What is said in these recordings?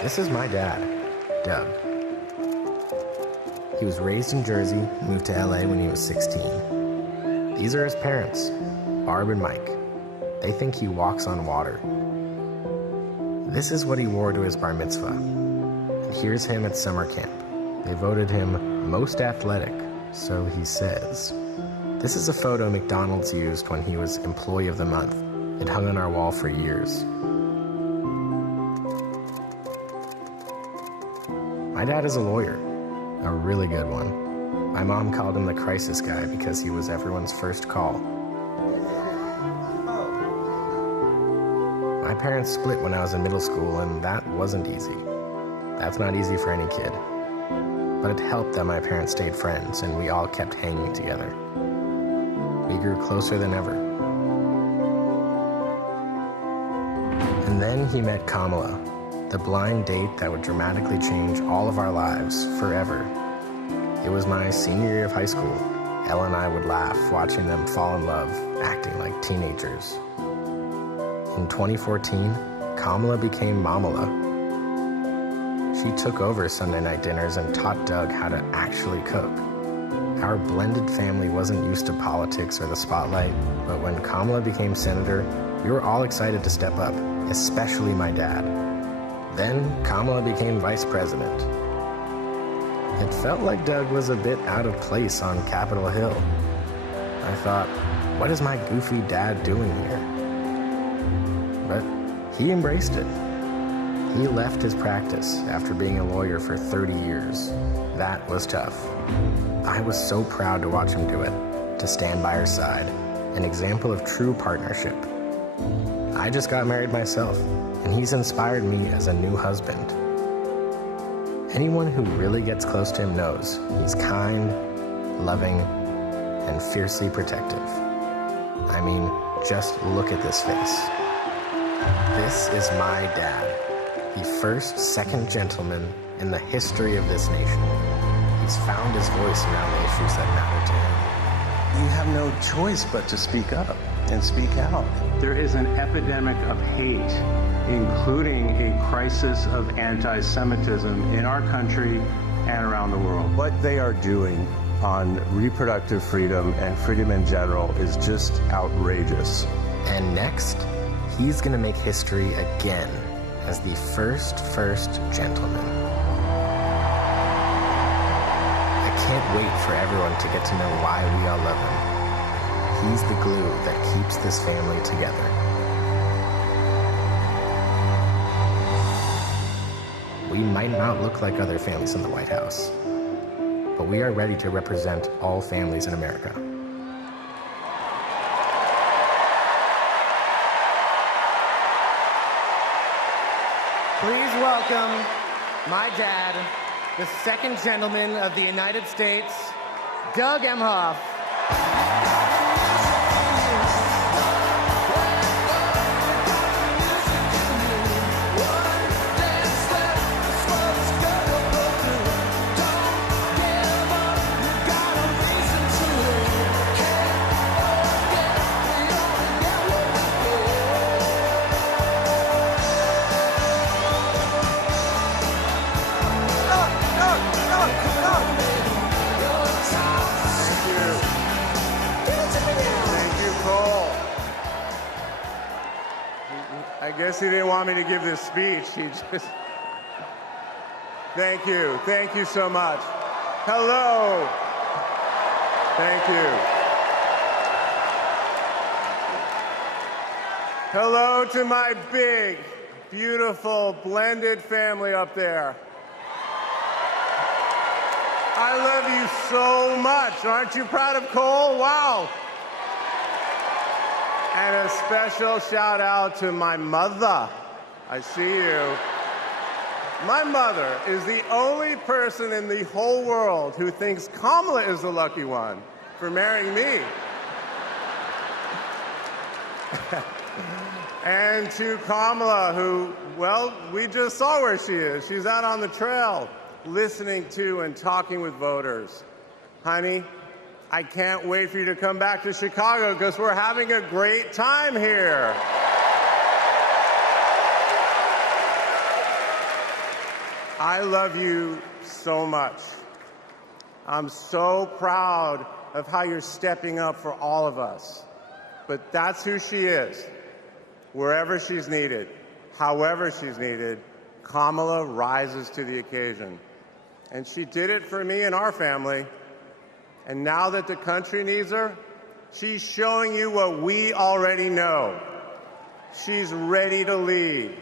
This is my dad, Doug. He was raised in Jersey, moved to LA when he was 16. These are his parents, Barb and Mike. They think he walks on water. This is what he wore to his bar mitzvah. And here's him at summer camp. They voted him most athletic, so he says. This is a photo McDonald's used when he was Employee of the Month. It hung on our wall for years. My dad is a lawyer, a really good one. My mom called him the crisis guy because he was everyone's first call. My parents split when I was in middle school, and that wasn't easy. That's not easy for any kid. But it helped that my parents stayed friends, and we all kept hanging together. We grew closer than ever. And then he met Kamala, the blind date that would dramatically change all of our lives forever. It was my senior year of high school. Ella and I would laugh watching them fall in love, acting like teenagers. In 2014, Kamala became Mamala. She took over Sunday night dinners and taught Doug how to actually cook. Our blended family wasn't used to politics or the spotlight, but when Kamala became senator, we were all excited to step up, especially my dad. Then Kamala became vice president. It felt like Doug was a bit out of place on Capitol Hill. I thought, what is my goofy dad doing here? But he embraced it. He left his practice after being a lawyer for 30 years. That was tough. I was so proud to watch him do it, to stand by her side, an example of true partnership. I just got married myself, and he's inspired me as a new husband. Anyone who really gets close to him knows he's kind, loving, and fiercely protective. I mean, just look at this face. This is my dad, the first second gentleman in the history of this nation. He's found his voice around the issues that matter to him. You have no choice but to speak up and speak out. There is an epidemic of hate, including a crisis of anti-Semitism in our country and around the world. What they are doing on reproductive freedom and freedom in general is just outrageous. And next, he's gonna make history again as the first gentleman. I can't wait for everyone to get to know why we all love him. He's the glue that keeps this family together. We might not look like other families in the White House, but we are ready to represent all families in America. Please welcome my dad, the second gentleman of the United States, Doug Emhoff. I guess he didn't want me to give this speech. He just... Thank you so much. Hello. Thank you. Hello to my big, beautiful, blended family up there. I love you so much. Aren't you proud of Cole? Wow. And a special shout out to my mother. I see you. My mother is the only person in the whole world who thinks Kamala is the lucky one for marrying me. And to Kamala, who, well, we just saw where she is. She's out on the trail listening to and talking with voters. Honey, I can't wait for you to come back to Chicago because we're having a great time here. I love you so much. I'm so proud of how you're stepping up for all of us. But that's who she is. Wherever she's needed, however she's needed, Kamala rises to the occasion. And she did it for me and our family. And now that the country needs her, she's showing you what we already know. She's ready to lead.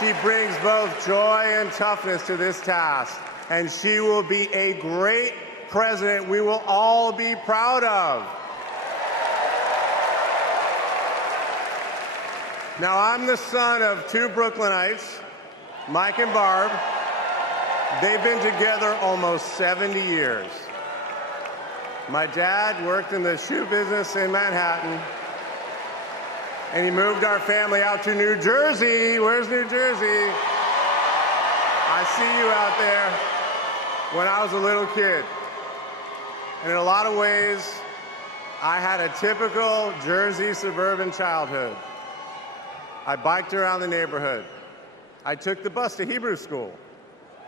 She brings both joy and toughness to this task, and she will be a great president we will all be proud of. Now, I'm the son of two Brooklynites, Mike and Barb. They've been together almost 70 years. My dad worked in the shoe business in Manhattan, and he moved our family out to New Jersey. Where's New Jersey? I see you out there. When I was a little kid. And in a lot of ways, I had a typical Jersey suburban childhood. I biked around the neighborhood. I took the bus to Hebrew school.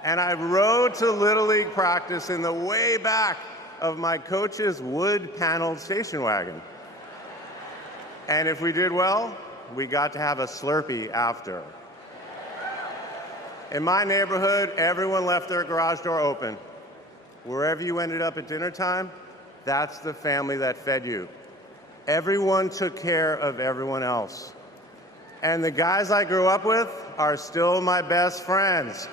And I rode to Little League practice in the way back of my coach's wood-paneled station wagon. And if we did well, we got to have a Slurpee after. In my neighborhood, everyone left their garage door open. Wherever you ended up at dinner time, that's the family that fed you. Everyone took care of everyone else. And the guys I grew up with are still my best friends.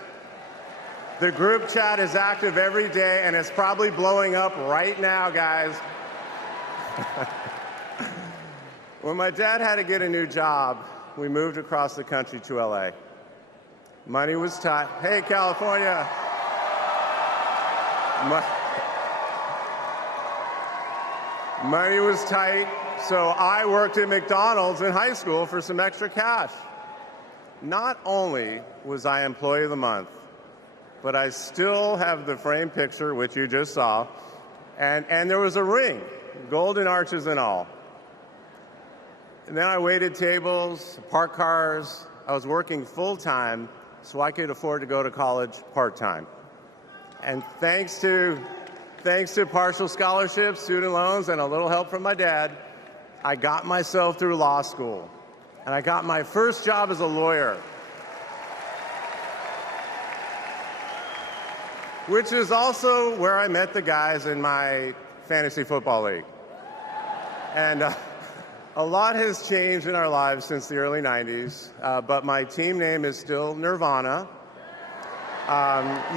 The group chat is active every day, and it's probably blowing up right now, guys. When my dad had to get a new job, we moved across the country to LA. Money was tight. Hey, California. Money was tight, so I worked at McDonald's in high school for some extra cash. Not only was I Employee of the Month, but I still have the framed picture, which you just saw, and there was a ring, golden arches and all. And then I waited tables, parked cars. I was working full-time so I could afford to go to college part-time. And thanks to partial scholarships, student loans, and a little help from my dad, I got myself through law school. And I got my first job as a lawyer, which is also where I met the guys in my fantasy football league. And a lot has changed in our lives since the early 90s, but my team name is still Nirvana.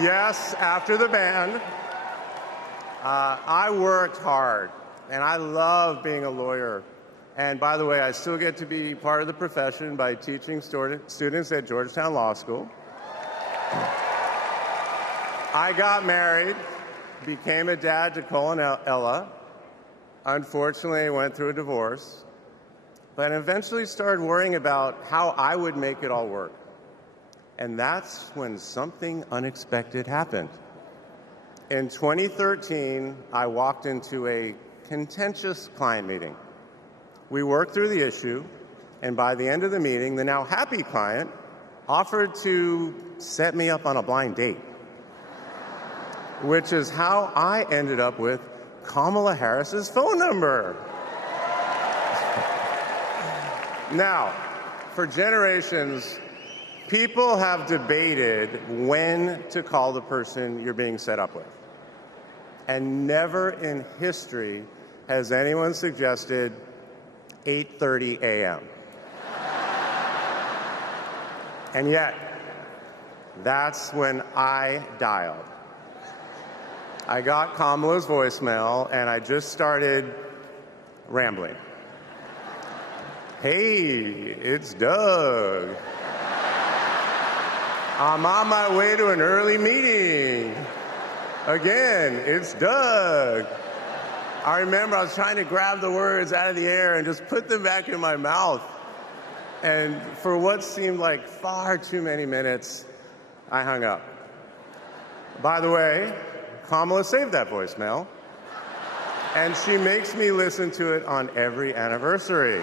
Yes, after the band. I worked hard, and I love being a lawyer. And by the way, I still get to be part of the profession by teaching students at Georgetown Law School. I got married, became a dad to Cole and Ella. Unfortunately, I went through a divorce, but eventually started worrying about how I would make it all work. And that's when something unexpected happened. In 2013, I walked into a contentious client meeting. We worked through the issue, and by the end of the meeting, the now happy client offered to set me up on a blind date, which is how I ended up with Kamala Harris's phone number. Now, for generations, people have debated when to call the person you're being set up with. And never in history has anyone suggested 8:30 a.m. And yet, that's when I dialed. I got Kamala's voicemail, and I just started rambling. Hey, it's Doug. I'm on my way to an early meeting. Again, it's Doug. I remember I was trying to grab the words out of the air and just put them back in my mouth. And for what seemed like far too many minutes, I hung up. By the way, Kamala saved that voicemail, and she makes me listen to it on every anniversary.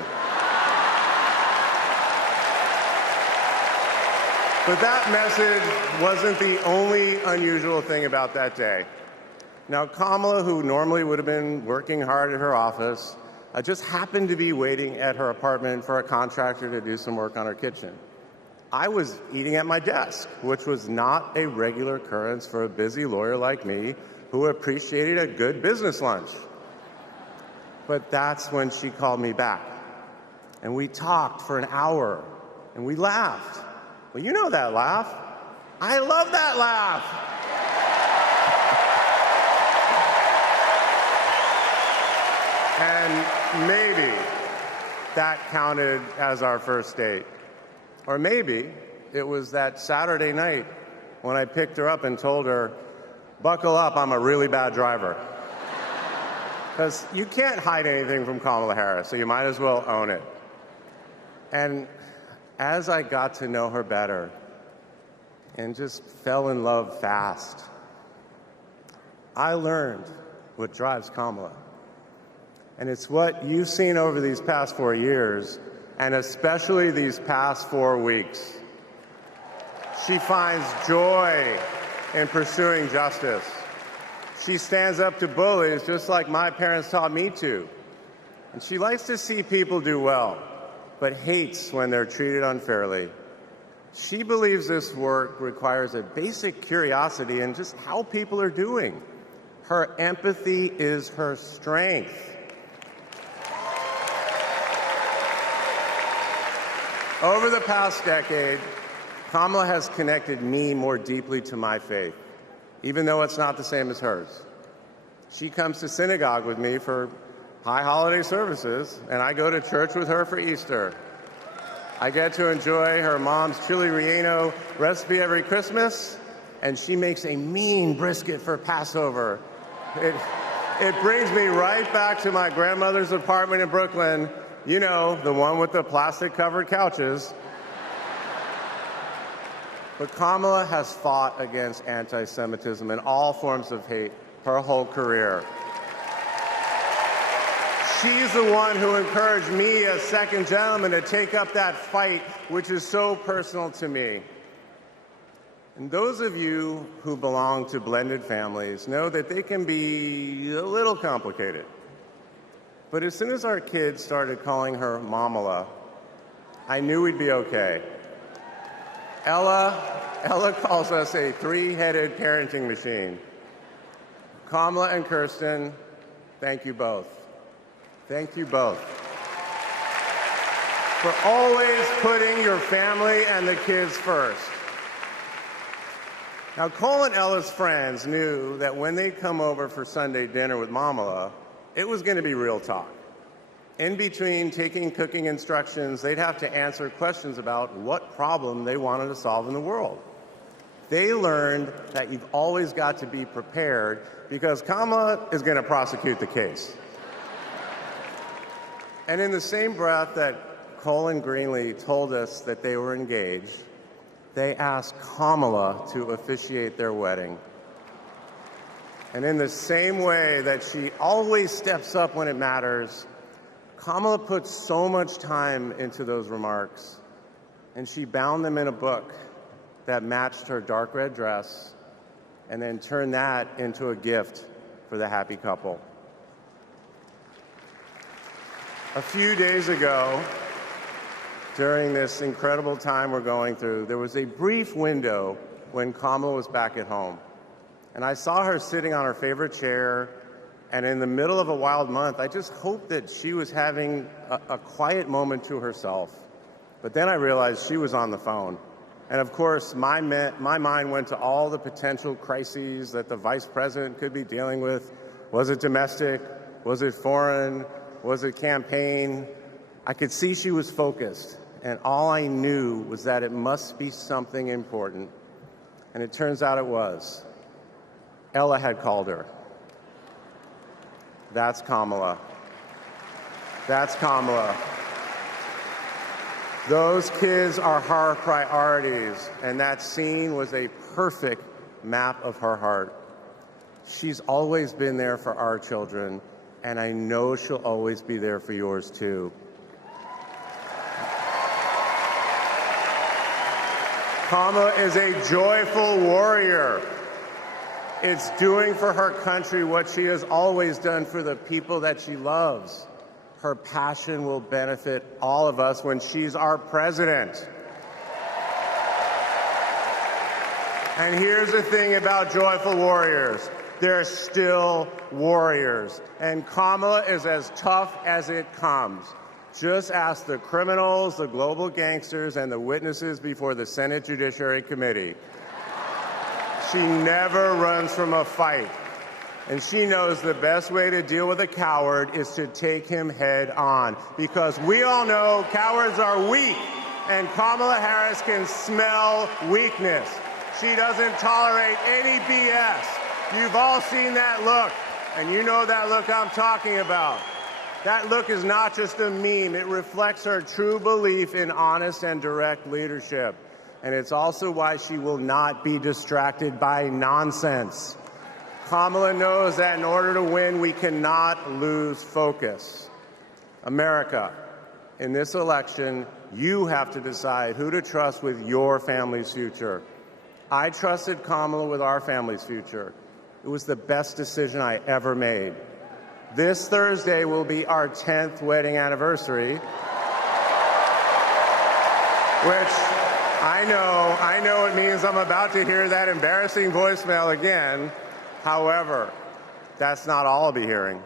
But that message wasn't the only unusual thing about that day. Now, Kamala, who normally would have been working hard at her office, just happened to be waiting at her apartment for a contractor to do some work on her kitchen. I was eating at my desk, which was not a regular occurrence for a busy lawyer like me who appreciated a good business lunch. But that's when she called me back. And we talked for an hour, and we laughed. Well, you know that laugh. I love that laugh. And maybe that counted as our first date. Or maybe it was that Saturday night when I picked her up and told her, "Buckle up, I'm a really bad driver." Because you can't hide anything from Kamala Harris, so you might as well own it. And as I got to know her better and just fell in love fast, I learned what drives Kamala. And it's what you've seen over these past 4 years, and especially these past 4 weeks. She finds joy in pursuing justice. She stands up to bullies just like my parents taught me to. And she likes to see people do well, but hates when they're treated unfairly. She believes this work requires a basic curiosity in just how people are doing. Her empathy is her strength. Over the past decade, Kamala has connected me more deeply to my faith, even though it's not the same as hers. She comes to synagogue with me for high holiday services, and I go to church with her for Easter. I get to enjoy her mom's chili relleno recipe every Christmas, and she makes a mean brisket for Passover. It brings me right back to my grandmother's apartment in Brooklyn, you know, the one with the plastic-covered couches. But Kamala has fought against anti-Semitism and all forms of hate her whole career. She's the one who encouraged me as second gentleman to take up that fight, which is so personal to me. And those of you who belong to blended families know that they can be a little complicated. But as soon as our kids started calling her Mamala, I knew we'd be okay. Ella calls us a three-headed parenting machine. Kamala and Kirsten, thank you both. Thank you both for always putting your family and the kids first. Now, Cole and Ella's friends knew that when they'd come over for Sunday dinner with Mamala, it was going to be real talk. In between taking cooking instructions, they'd have to answer questions about what problem they wanted to solve in the world. They learned that you've always got to be prepared because Kamala is going to prosecute the case. And in the same breath that Cole and Greenlee told us that they were engaged, they asked Kamala to officiate their wedding. And in the same way that she always steps up when it matters, Kamala put so much time into those remarks, and she bound them in a book that matched her dark red dress, and then turned that into a gift for the happy couple. A few days ago, during this incredible time we're going through, there was a brief window when Kamala was back at home. And I saw her sitting on her favorite chair, and in the middle of a wild month, I just hoped that she was having a quiet moment to herself. But then I realized she was on the phone. And of course, my mind went to all the potential crises that the vice president could be dealing with. Was it domestic? Was it foreign? Was it campaign? I could see she was focused, and all I knew was that it must be something important. And it turns out it was. Ella had called her. That's Kamala. That's Kamala. Those kids are her priorities, and that scene was a perfect map of her heart. She's always been there for our children, and I know she'll always be there for yours too. Kamala is a joyful warrior. It's doing for her country what she has always done for the people that she loves. Her passion will benefit all of us when she's our president. And here's the thing about joyful warriors. They're still warriors. And Kamala is as tough as it comes. Just ask the criminals, the global gangsters, and the witnesses before the Senate Judiciary Committee. She never runs from a fight. And she knows the best way to deal with a coward is to take him head on. Because we all know cowards are weak, and Kamala Harris can smell weakness. She doesn't tolerate any BS. You've all seen that look, and you know that look I'm talking about. That look is not just a meme. It reflects her true belief in honest and direct leadership. And it's also why she will not be distracted by nonsense. Kamala knows that in order to win, we cannot lose focus. America, in this election, you have to decide who to trust with your family's future. I trusted Kamala with our family's future. It was the best decision I ever made. This Thursday will be our 10th wedding anniversary, which I know it means I'm about to hear that embarrassing voicemail again. However, that's not all I'll be hearing.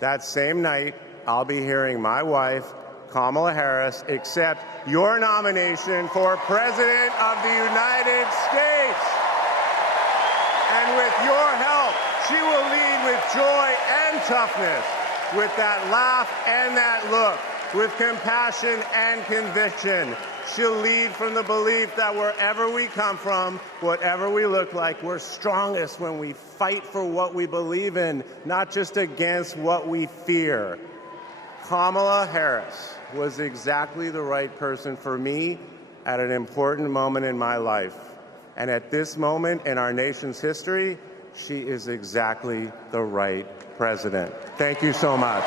That same night, I'll be hearing my wife, Kamala Harris, accept your nomination for President of the United States. And with your help, she will lead with joy and toughness, with that laugh and that look, with compassion and conviction. She'll lead from the belief that wherever we come from, whatever we look like, we're strongest when we fight for what we believe in, not just against what we fear. Kamala Harris was exactly the right person for me at an important moment in my life. And at this moment in our nation's history, she is exactly the right president. Thank you so much.